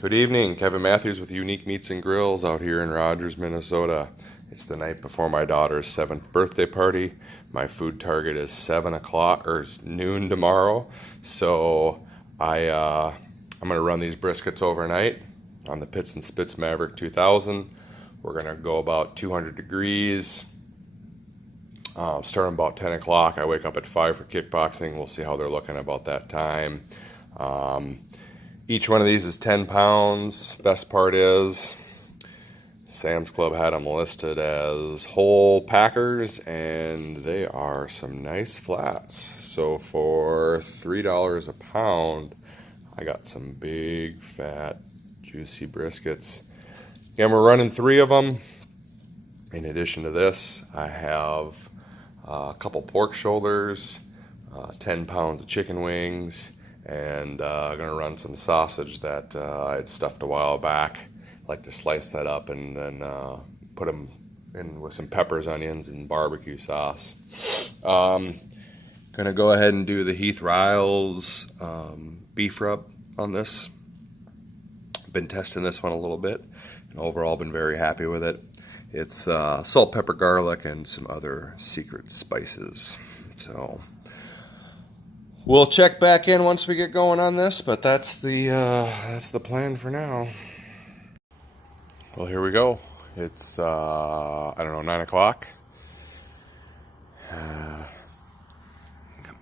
Good evening, Kevin Matthews with Unique Meats and Grills out here in Rogers, Minnesota. It's the night before my daughter's 7th birthday party. My food target is 7 o'clock or noon tomorrow. So I'm gonna run these briskets overnight on the Pits and Spits Maverick 2000. We're gonna go about 200 degrees. Starting about 10 o'clock. I wake up at 5 for kickboxing. We'll see how they're looking about that time. Each one of these is 10 pounds. Best part is Sam's Club had them listed as whole packers, and they are some nice flats. So for $3 a pound, I got some big, fat, juicy briskets. And we're running 3 of them. In addition to this, I have a couple pork shoulders, 10 pounds of chicken wings, and I'm gonna run some sausage that I had stuffed a while back. I like to slice that up and then put them in with some peppers, onions, and barbecue sauce. Gonna go ahead and do the Heath Riles beef rub on this. Been testing this one a little bit, and overall been very happy with it. It's salt, pepper, garlic, and some other secret spices. So we'll check back in once we get going on this, but that's the plan for now. Well, here we go. It's I don't know, 9 o'clock. Got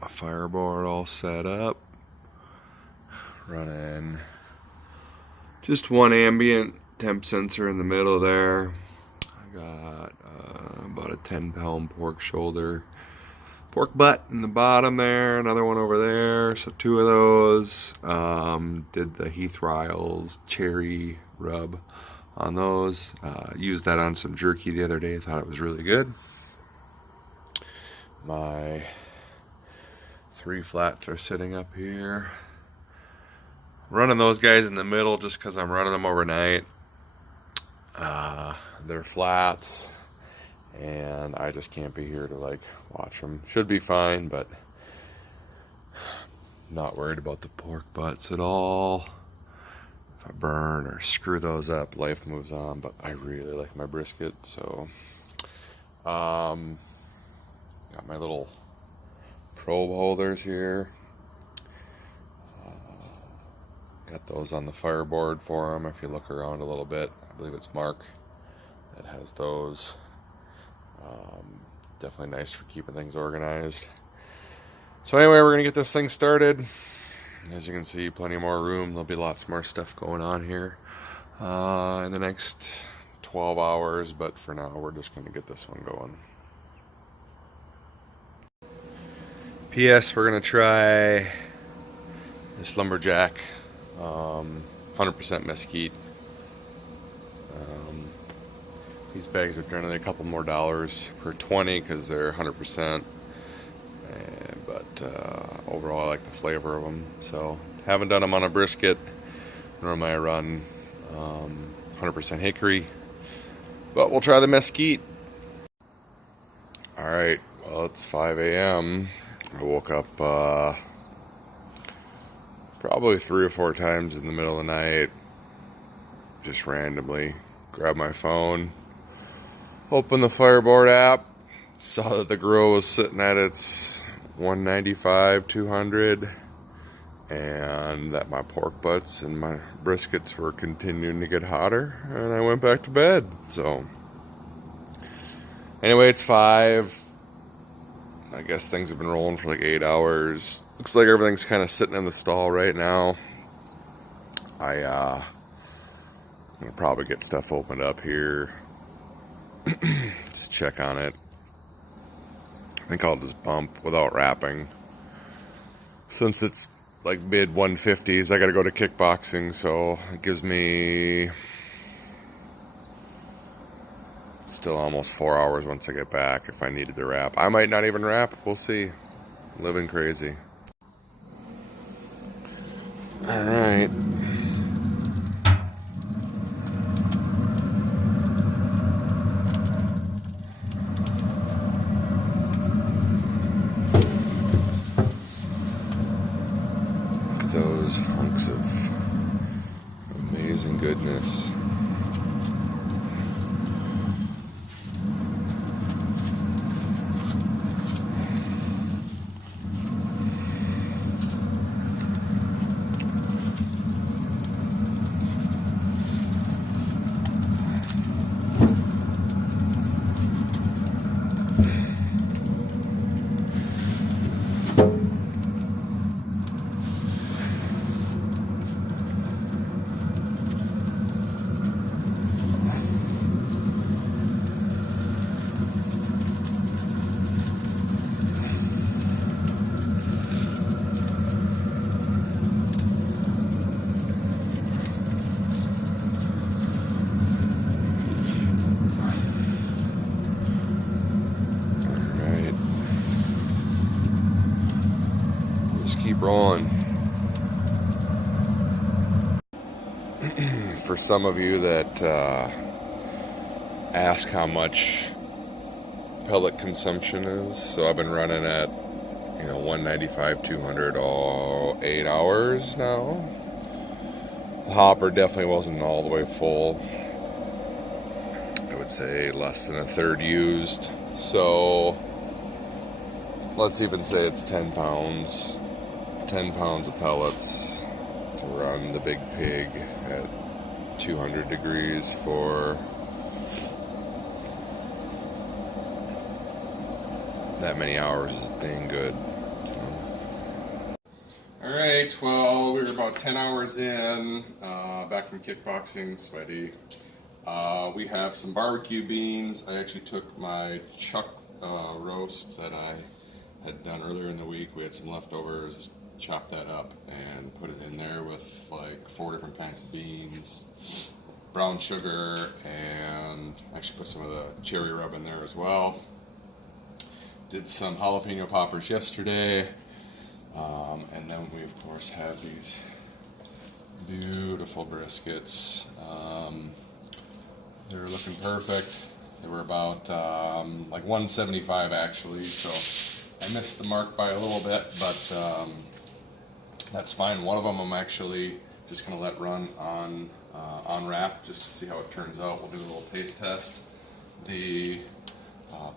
my fireboard all set up. Running just one ambient temp sensor in the middle there. I got about a 10-pound pork shoulder. Pork butt in the bottom there, another one over there, so 2 of those. Did the Heath Riles cherry rub on those. Used that on some jerky the other day, thought it was really good. My 3 flats are sitting up here. Running those guys in the middle just because I'm running them overnight. They're flats, and I just can't be here to like watch them. Should be fine, but not worried about the pork butts at all. If I burn or screw those up, life moves on, but I really like my brisket. So got my little probe holders here. Got those on the fireboard for them. If you look around a little bit, I believe it's Mark that has those. Definitely nice for keeping things organized. So anyway, we're gonna get this thing started. As you can see, plenty more room. There'll be lots more stuff going on here in the next 12 hours, but for now we're just gonna get this one going. P.S. We're gonna try this lumberjack 100% mesquite. These bags are generally a couple more dollars per 20 because they're 100%. But overall, I like the flavor of them. So haven't done them on a brisket. Normally I run 100% hickory, but we'll try the mesquite. All right. Well, it's 5 a.m. I woke up probably 3 or 4 times in the middle of the night, just randomly. Grabbed my phone, opened the Fireboard app, saw that the grill was sitting at its 195, 200, and that my pork butts and my briskets were continuing to get hotter, and I went back to bed. So anyway, it's 5. I guess things have been rolling for like 8 hours. Looks like everything's kind of sitting in the stall right now. I'm gonna probably get stuff opened up here. Just check on it. I think I'll just bump without wrapping. Since it's like mid 150s, I gotta go to kickboxing, so it gives me still almost 4 hours once I get back if I needed to wrap. I might not even wrap, we'll see. Living crazy. All right. Those hunks of amazing amazing goodness. Keep rolling. For some of you that ask how much pellet consumption is, so I've been running at 195, 200 all 8 hours now. The hopper definitely wasn't all the way full. I would say less than a third used. So let's even say it's 10 pounds. 10 pounds of pellets to run the big pig at 200 degrees for that many hours is dang good. Alright, well, we were about 10 hours in, back from kickboxing, sweaty. We have some barbecue beans. I actually took my chuck roast that I had done earlier in the week. We had some leftovers. Chop that up and put it in there with like 4 different kinds of beans, brown sugar, and actually put some of the cherry rub in there as well. Did some jalapeno poppers yesterday, and then we of course have these beautiful briskets. They're looking perfect. They were about like 175 actually, so I missed the mark by a little bit, but that's fine. One of them I'm actually just going to let run on wrap just to see how it turns out. We'll do a little taste test. The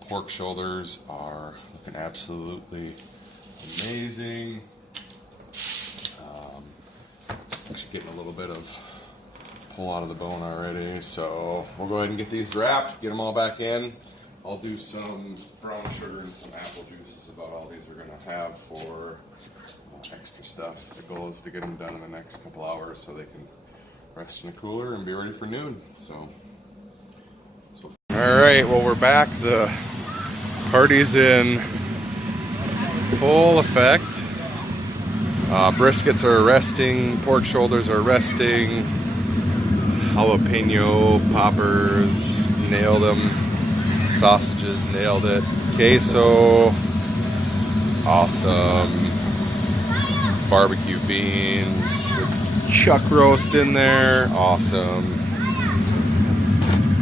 pork shoulders are looking absolutely amazing. Actually getting a little bit of pull out of the bone already, so we'll go ahead and get these wrapped, get them all back in. I'll do some brown sugar and some apple juice is about all these are going to have for extra stuff. The goal is to get them done in the next couple hours so they can rest in the cooler and be ready for noon. So all right, well, we're back. The party's in full effect. Briskets are resting, pork shoulders are resting, jalapeno poppers, nailed them, sausages, nailed it, queso, awesome. Barbecue beans with chuck roast in there, awesome.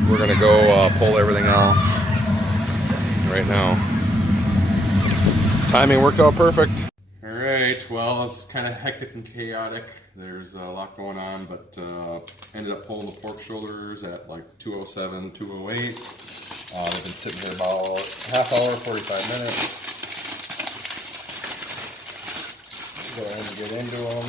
We're gonna go pull everything else right now. Timing worked out perfect. All right, well, it's kind of hectic and chaotic. There's a lot going on, but ended up pulling the pork shoulders at like 207, 208. They've been sitting here about half hour, 45 minutes. Go ahead and get into them.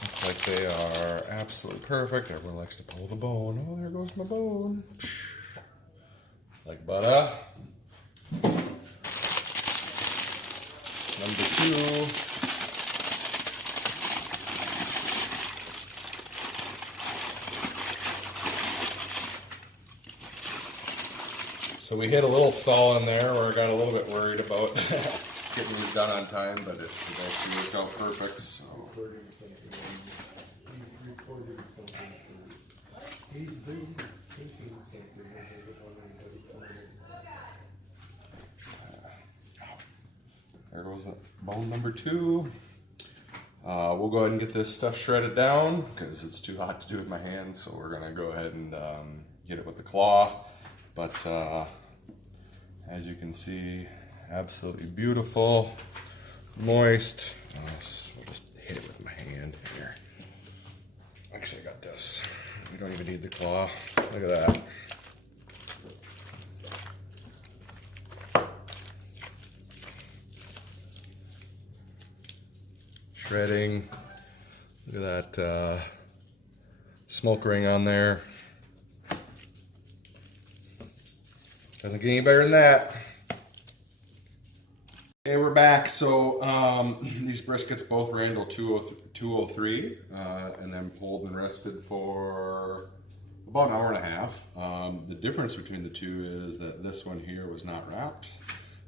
Looks like they are absolutely perfect. Everyone likes to pull the bone. Oh, there goes my bone. Like butter. Number 2. So we hit a little stall in there where I got a little bit worried about getting these done on time, but it actually worked out perfect. So. There goes bone number 2. We'll go ahead and get this stuff shredded down because it's too hot to do with my hands, so we're gonna go ahead and get it with the claw. But as you can see, absolutely beautiful, moist. I'll just hit it with my hand here. Actually, I got this. We don't even need the claw. Look at that. Shredding. Look at that smoke ring on there. Doesn't get any better than that. Okay, we're back. So these briskets both ran till 2:03 and then pulled and rested for about an hour and a half. The difference between the two is that this one here was not wrapped.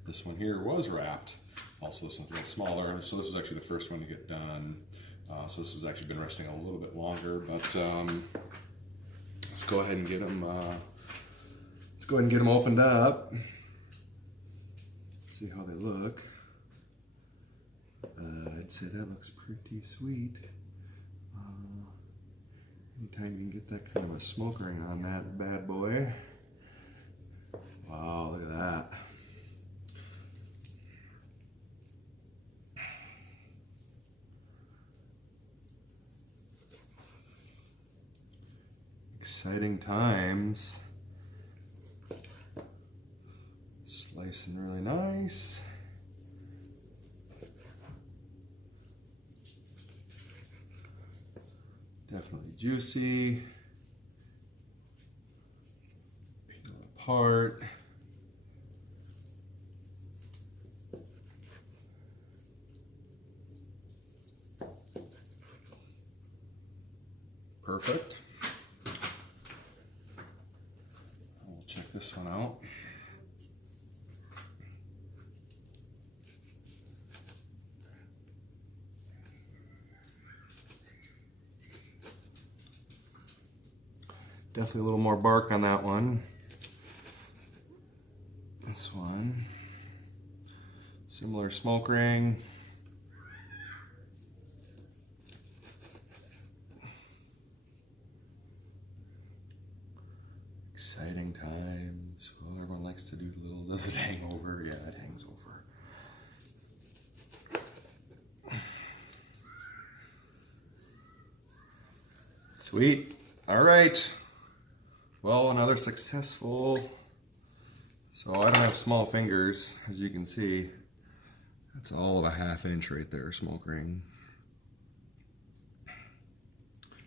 This one here was wrapped. Also, this one's a little smaller. So this was actually the first one to get done. So this has actually been resting a little bit longer, but let's go ahead and get them. Let's go ahead and get them opened up. See how they look. I'd say that looks pretty sweet. Anytime you can get that kind of a smoke ring on that bad boy. Wow, look at that. Exciting times. Slicing really nice. Definitely juicy. Peel it apart. Perfect. We'll check this one out. Definitely a little more bark on that one. This one, similar smoke ring. Exciting times. Well, everyone likes to do the little, does it hang over? Yeah, it hangs over. Sweet. All right. Well, another successful. So I don't have small fingers, as you can see. That's all of a 1/2 inch right there, smoke ring.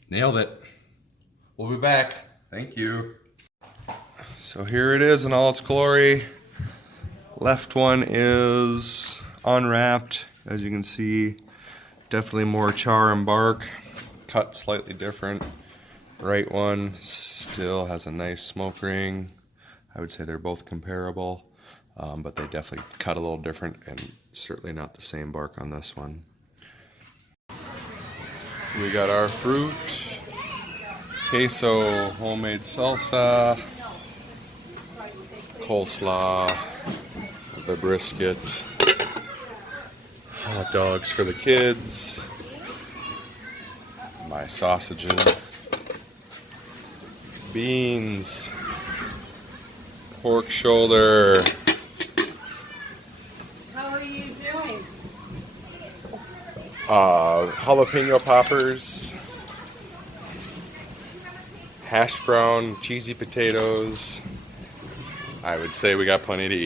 Nailed it. We'll be back. Thank you. So here it is in all its glory. Left one is unwrapped, as you can see. Definitely more char and bark. Cut slightly different. Right one still has a nice smoke ring. I would say they're both comparable, but they definitely cut a little different and certainly not the same bark on this one. We got our fruit, queso, homemade salsa, coleslaw, the brisket, hot dogs for the kids, my sausages, beans, pork shoulder. How are you doing? Jalapeno poppers, hash brown, cheesy potatoes. I would say we got plenty to eat.